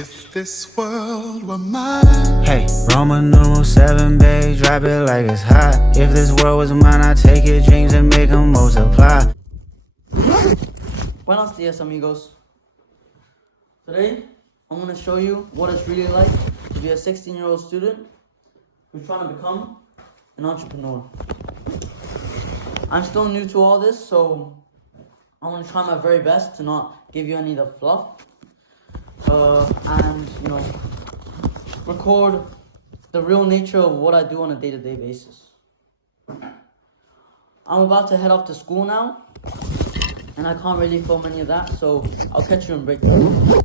If this world were mine. Hey, Roman numeral 7, babe, drop it like it's hot. If this world was mine, I'd take your dreams and make them multiply. Buenos dias, amigos. Today, I'm going to show you what it's really like to be a 16-year-old student who's trying to become an entrepreneur. I'm still new to all this, so I'm going to try my very best to not give you any of the fluff. And, record the real nature of what I do on a day-to-day basis. I'm about to head off to school now, and I can't really film any of that, so I'll catch you in break time.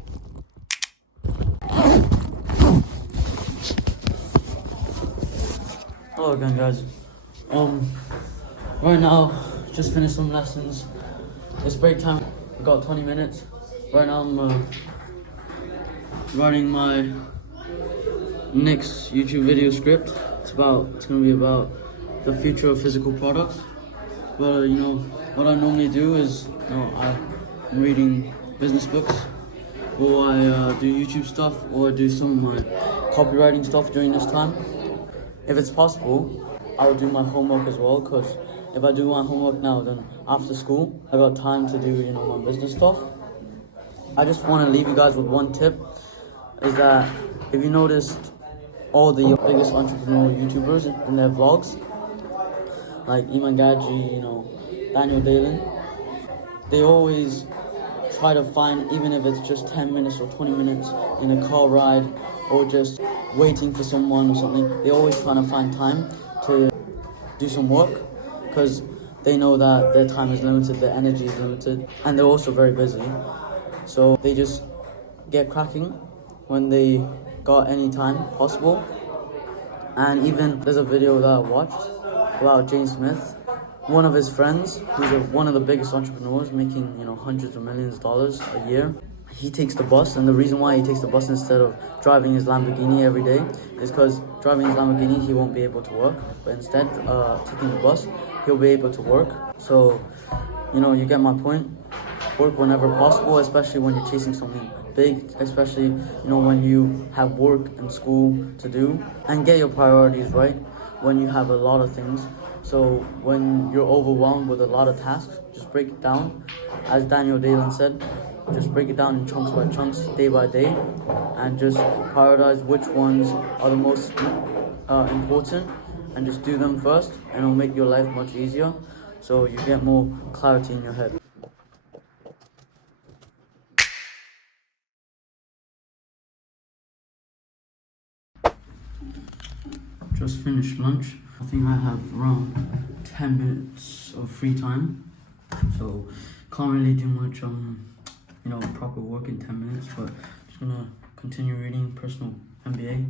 Hello again, guys. Right now, just finished some lessons. It's break time. I got 20 minutes. Right now, I'm writing my next YouTube video script. It's gonna be about the future of physical products. But what I normally do is, I'm reading business books, or I do YouTube stuff, or I do some of my copywriting stuff during this time. If it's possible, I'll do my homework as well, because if I do my homework now, then after school, I got time to do, my business stuff. I just want to leave you guys with one tip, is that if you noticed all the biggest entrepreneurial YouTubers in their vlogs, like Iman Gadji, Daniel Dalen, they always try to find, even if it's just 10 minutes or 20 minutes in a car ride, or just waiting for someone or something, they always trying to find time to do some work, because they know that their time is limited, their energy is limited, and they're also very busy. So they just get cracking when they got any time possible. And even there's a video that I watched about James Smith, one of his friends, who's one of the biggest entrepreneurs, making hundreds of millions of dollars a year. He takes the bus, and the reason why he takes the bus instead of driving his Lamborghini every day is because driving his Lamborghini he won't be able to work, but instead taking the bus he'll be able to work. So you get my point. Work whenever possible, especially when you're chasing something big, especially when you have work and school to do, and get your priorities right when you have a lot of things. So when you're overwhelmed with a lot of tasks, just break it down. As Daniel Dalen said, just break it down in chunks by chunks, day by day, and just prioritize which ones are the most important, and just do them first, and it'll make your life much easier, so you get more clarity in your head. Just finished lunch. I think I have around 10 minutes of free time, so can't really do much proper work in 10 minutes, but just gonna continue reading personal MBA.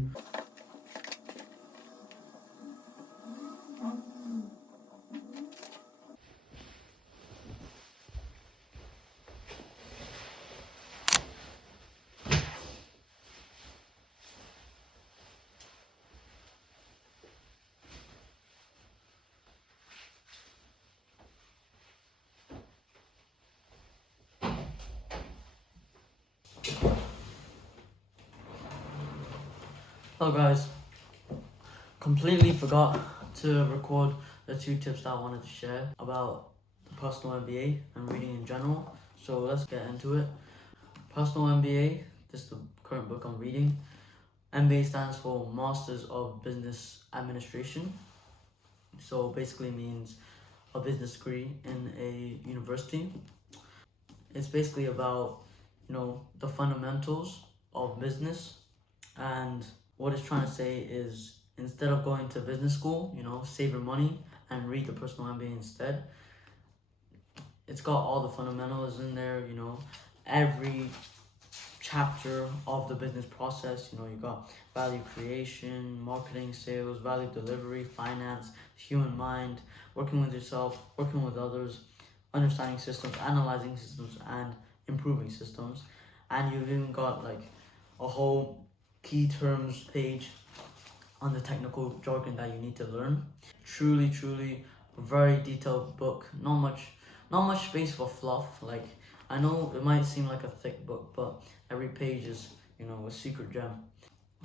Hello guys, completely forgot to record the 2 tips that I wanted to share about the personal MBA and reading in general, so let's get into it. Personal MBA, this is the current book I'm reading. MBA stands for Masters of Business Administration, so basically means a business degree in a university. It's basically about the fundamentals of business, and what it's trying to say is, instead of going to business school, save your money and read the personal MBA instead. It's got all the fundamentals in there, every chapter of the business process. You got value creation, marketing, sales, value delivery, finance, human mind, working with yourself, working with others, understanding systems, analyzing systems, and improving systems. And you've even got a whole key terms page on the technical jargon that you need to learn. Truly a very detailed book. Not much space for fluff. I know it might seem like a thick book, but every page is a secret gem.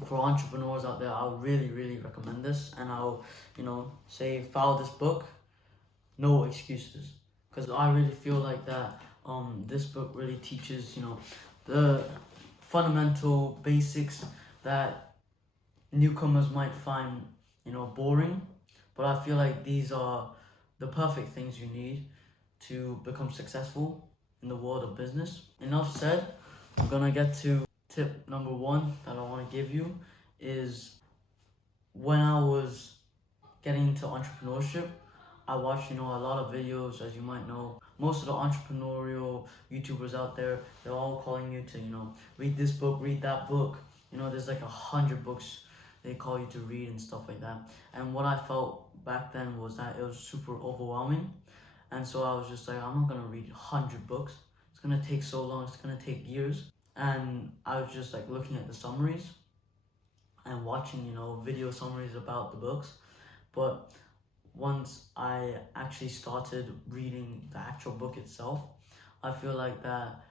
For entrepreneurs out there, I would really recommend this, and I'll, say follow this book, no excuses, because I really feel like that this book really teaches, the fundamental basics that newcomers might find, boring, but I feel like these are the perfect things you need to become successful in the world of business. Enough said, I'm gonna get to tip number 1 that I want to give you. Is when I was getting into entrepreneurship, I watched, a lot of videos. As you might know, most of the entrepreneurial YouTubers out there, they're all calling you to, read this book, read that book. There's like 100 books they call you to read and stuff like that. And what I felt back then was that it was super overwhelming. And so I was just like, I'm not gonna read 100 books. It's gonna take so long, it's gonna take years. And I was just like looking at the summaries and watching, video summaries about the books. But once I actually started reading the actual book itself, I feel like that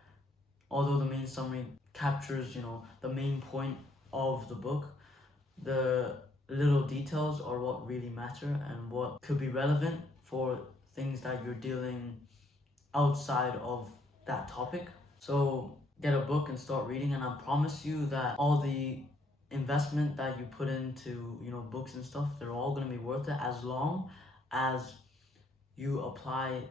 although the main summary captures, the main point of the book, the little details are what really matter and what could be relevant for things that you're dealing outside of that topic. So get a book and start reading, and I promise you that all the investment that you put into, books and stuff, they're all going to be worth it as long as you apply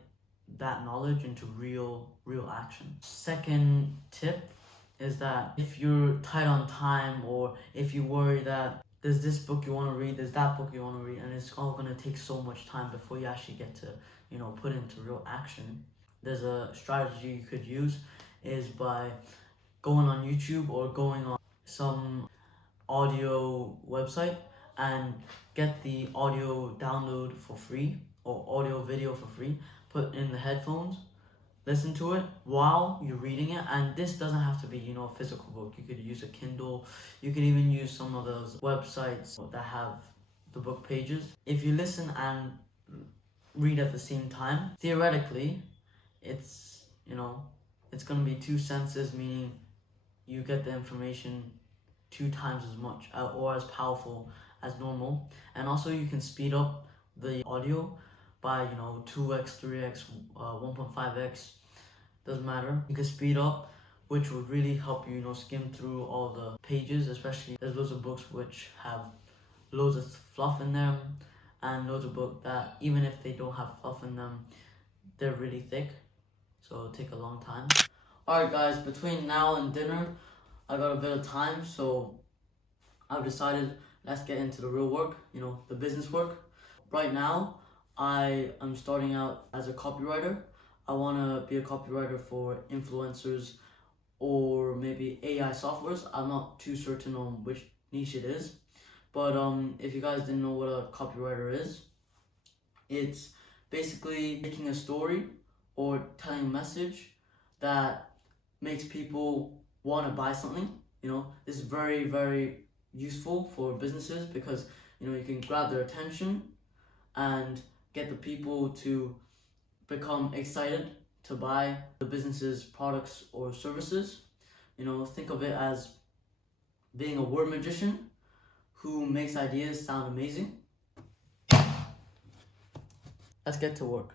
that knowledge into real action. Second tip is that if you're tight on time, or if you worry that there's this book you want to read, there's that book you want to read, and it's all going to take so much time before you actually get to, put into real action, there's a strategy you could use, is by going on YouTube or going on some audio website and get the audio download for free, or audio video for free, put in the headphones, listen to it while you're reading it. And this doesn't have to be, a physical book. You could use a Kindle. You could even use some of those websites that have the book pages. If you listen and read at the same time, theoretically, it's going to be 2 senses, meaning you get the information 2 times as much or as powerful as normal. And also you can speed up the audio by 2x, 3x, 1.5x, doesn't matter. You can speed up, which would really help you skim through all the pages. Especially there's loads of books which have loads of fluff in them, and loads of books that even if they don't have fluff in them, they're really thick, so it'll take a long time. Alright guys, between now and dinner I got a bit of time, so I've decided let's get into the real work, the business work. Right now I am starting out as a copywriter. I want to be a copywriter for influencers or maybe AI softwares. I'm not too certain on which niche it is. But if you guys didn't know what a copywriter is, it's basically making a story or telling a message that makes people want to buy something. This is very useful for businesses because you can grab their attention and get the people to become excited to buy the business's products or services. Think of it as being a word magician who makes ideas sound amazing. Let's get to work.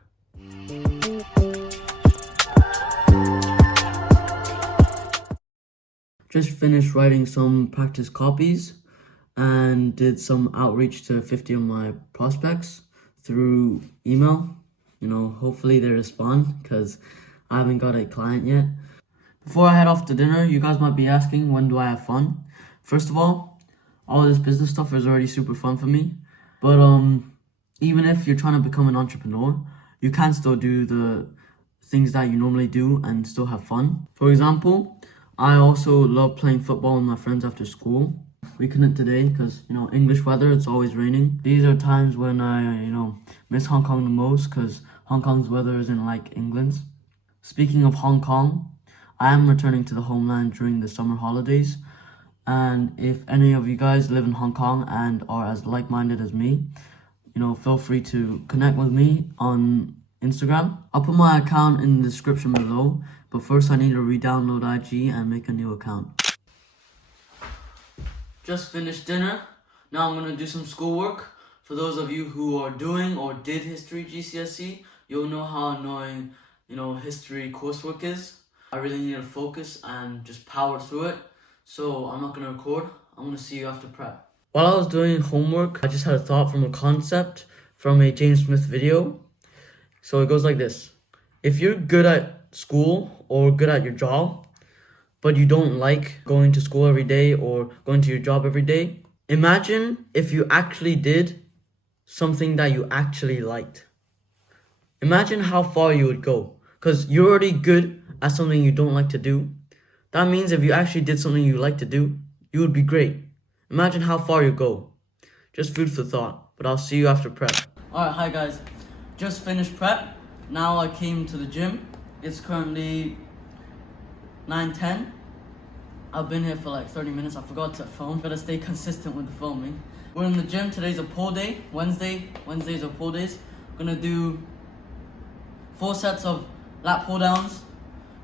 Just finished writing some practice copies and did some outreach to 50 of my prospects through email. Hopefully they respond because I haven't got a client yet. Before I head off to dinner, you guys might be asking, when do I have fun? First of all this business stuff is already super fun for me. But even if you're trying to become an entrepreneur, you can still do the things that you normally do and still have fun. For example, I also love playing football with my friends after school. We couldn't today because, English weather, it's always raining. These are times when I, miss Hong Kong the most because Hong Kong's weather isn't like England's. Speaking of Hong Kong, I am returning to the homeland during the summer holidays. And if any of you guys live in Hong Kong and are as like-minded as me, feel free to connect with me on Instagram. I'll put my account in the description below, but first I need to re-download IG and make a new account. just finished dinner. Now I'm gonna do some schoolwork. For those of you who are doing or did history GCSE, you'll know how annoying, history coursework is. I really need to focus and just power through it. So I'm not gonna record. I'm gonna see you after prep. While I was doing homework, I just had a thought from a concept from a James Smith video. So it goes like this. If you're good at school or good at your job, but you don't like going to school every day or going to your job every day, imagine if you actually did something that you actually liked. Imagine how far you would go. Because you're already good at something you don't like to do. That means if you actually did something you like to do, you would be great. Imagine how far you go. Just food for thought. But I'll see you after prep. Alright, hi guys. Just finished prep. Now I came to the gym. It's currently 9:10. I've been here for like 30 minutes. I forgot to film. Gotta stay consistent with the filming. We're in the gym. Today's a pull day. Wednesdays are pull days. Gonna do 4 sets of lat pull downs.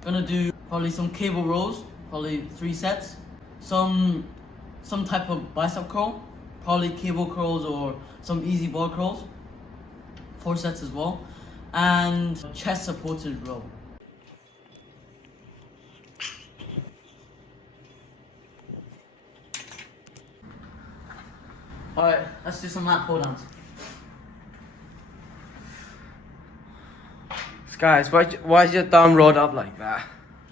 Gonna do probably some cable rows, probably 3 sets. Some type of bicep curl, probably cable curls or some easy bar curls. 4 sets as well. And chest supported row. Alright, let's do some lat pull downs. Guys, why is your thumb rolled up like that?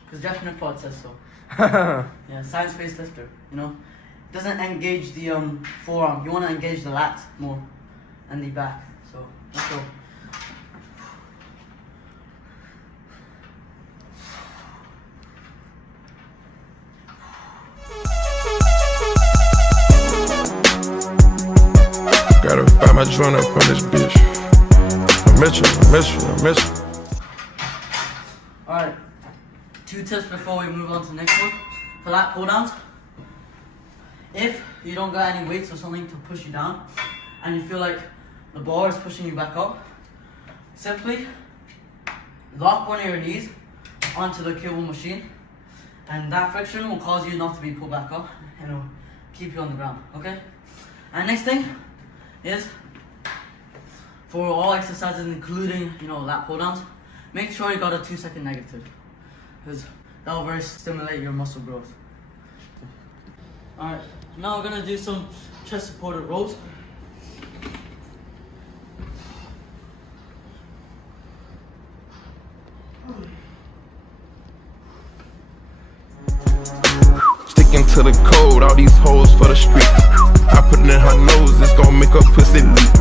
Because Jeff Nippard says so. Yeah, science-based lifter, Doesn't engage the forearm. You want to engage the lats more and the back. So, let's go. Gotta find my joint up on this bitch. I miss you. Alright, 2 tips before we move on to the next one. For lat pull downs, if you don't got any weights or something to push you down and you feel like the bar is pushing you back up, simply lock one of your knees onto the cable machine, and that friction will cause you not to be pulled back up and it'll keep you on the ground, okay? And next thing is, for all exercises including, lat pull downs, make sure you got a 2-second negative, because that will very stimulate your muscle growth. Alright, now we're gonna do some chest supported rows. Sticking to the code, all these hoes for the street. I put it in her nose, it's gon' make her pussy leak.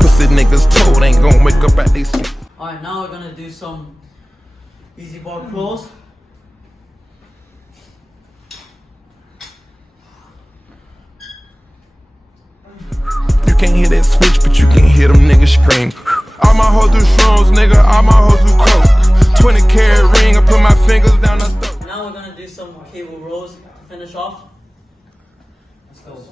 Pussy niggas told ain't gon' wake up at they sleep. Alright, now we're gonna do some easy bar curls. You can't hear that switch, but you can hear them niggas scream. All my hoes do shrooms, nigga, all my hoes do coke. 20 karat ring, I put my fingers down the throat. Now we're gonna do some cable rows to finish off. Let's go.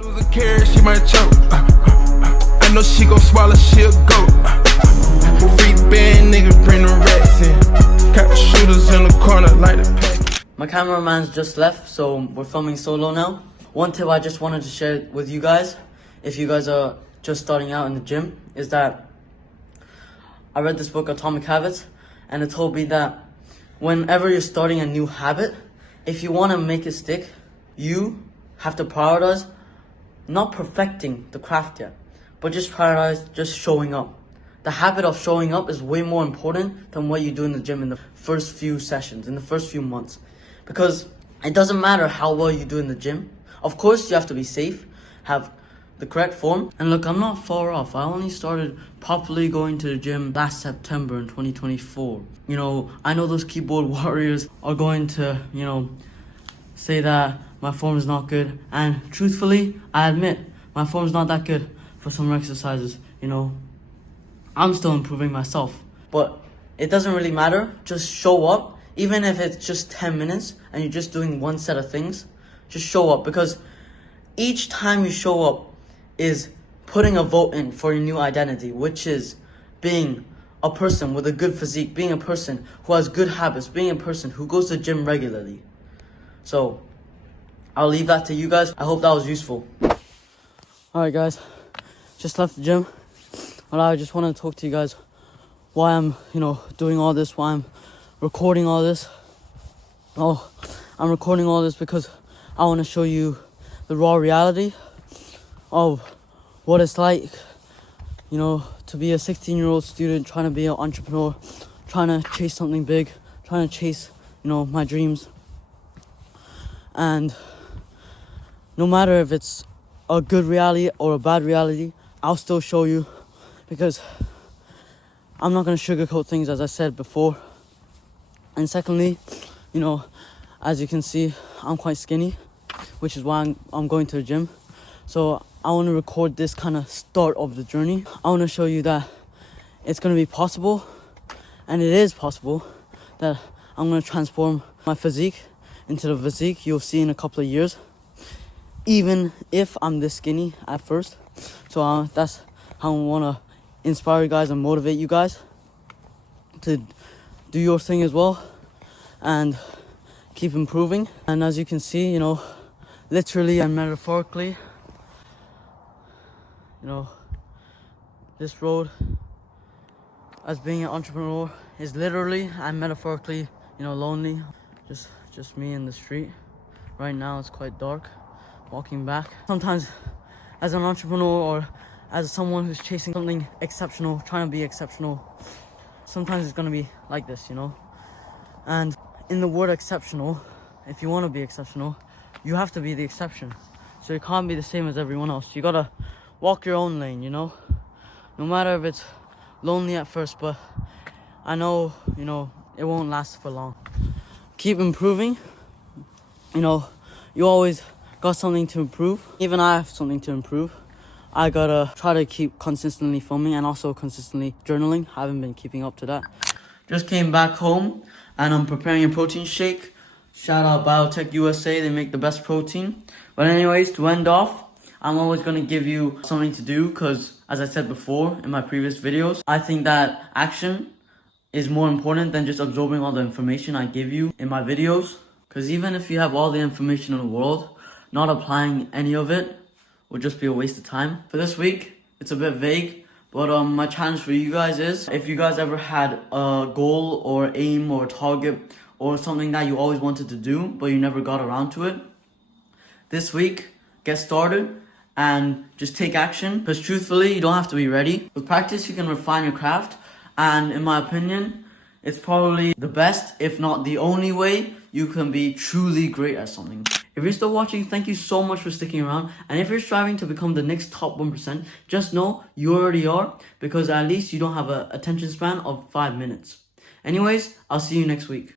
Lose a carrot, she might choke. I know she gon' swallow, she'll go. Free band, nigga, bring the rats in. Got the shooters in the corner like the pack. My cameraman's just left, so we're filming solo now. One tip I just wanted to share with you guys, if you guys are just starting out in the gym, is that I read this book, Atomic Habits, and it told me that whenever you're starting a new habit, if you want to make it stick, you have to prioritize not perfecting the craft yet, but just prioritize just showing up. The habit of showing up is way more important than what you do in the gym in the first few sessions, in the first few months. Because it doesn't matter how well you do in the gym. Of course, you have to be safe, have the correct form. And look, I'm not far off. I only started properly going to the gym last September in 2024. I know those keyboard warriors are going to, say that my form is not good. And truthfully, I admit, my form's not that good for some exercises, I'm still improving myself. But it doesn't really matter. Just show up. Even if it's just 10 minutes and you're just doing 1 set of things, just show up. Because each time you show up is putting a vote in for your new identity, which is being a person with a good physique, being a person who has good habits, being a person who goes to the gym regularly. So, I'll leave that to you guys. I hope that was useful. Alright guys, just left the gym. But I just want to talk to you guys why I'm, doing all this, why I'm recording all this. Oh, I'm recording all this because I want to show you the raw reality of what it's like, to be a 16-year-old student trying to be an entrepreneur, trying to chase something big, trying to chase, my dreams. And no matter if it's a good reality or a bad reality, I'll still show you, because I'm not going to sugarcoat things, as I said before. And secondly, as you can see, I'm quite skinny, which is why I'm going to the gym. So I want to record this kind of start of the journey. I want to show you that it's going to be possible, and it is possible, that I'm going to transform my physique into the physique you'll see in a couple of years, even if I'm this skinny at first. So that's how I want to inspire you guys and motivate you guys to do your thing as well and keep improving. And as you can see, literally and metaphorically, this road as being an entrepreneur is literally and metaphorically, lonely. Just me in the street. Right now it's quite dark, walking back. Sometimes as an entrepreneur or as someone who's chasing something exceptional, trying to be exceptional, sometimes it's gonna be like this, And in the word exceptional, if you want to be exceptional, you have to be the exception. So you can't be the same as everyone else. You gotta walk your own lane, No matter if it's lonely at first, but I know, it won't last for long. Keep improving. You always got something to improve. Even I have something to improve. I gotta try to keep consistently filming and also consistently journaling. I haven't been keeping up to that. Just came back home and I'm preparing a protein shake. Shout out Biotech USA, they make the best protein. But anyways, to end off, I'm always gonna give you something to do, because as I said before in my previous videos, I think that action is more important than just absorbing all the information I give you in my videos. Because even if you have all the information in the world, not applying any of it would just be a waste of time. For this week, it's a bit vague, but my challenge for you guys is, if you guys ever had a goal or aim or target or something that you always wanted to do but you never got around to it, this week, get started and just take action. Because truthfully, you don't have to be ready. With practice, you can refine your craft, and in my opinion, it's probably the best, if not the only way, you can be truly great at something. If you're still watching, thank you so much for sticking around. And if you're striving to become the next top 1%, just know you already are, because at least you don't have an attention span of 5 minutes. Anyways, I'll see you next week.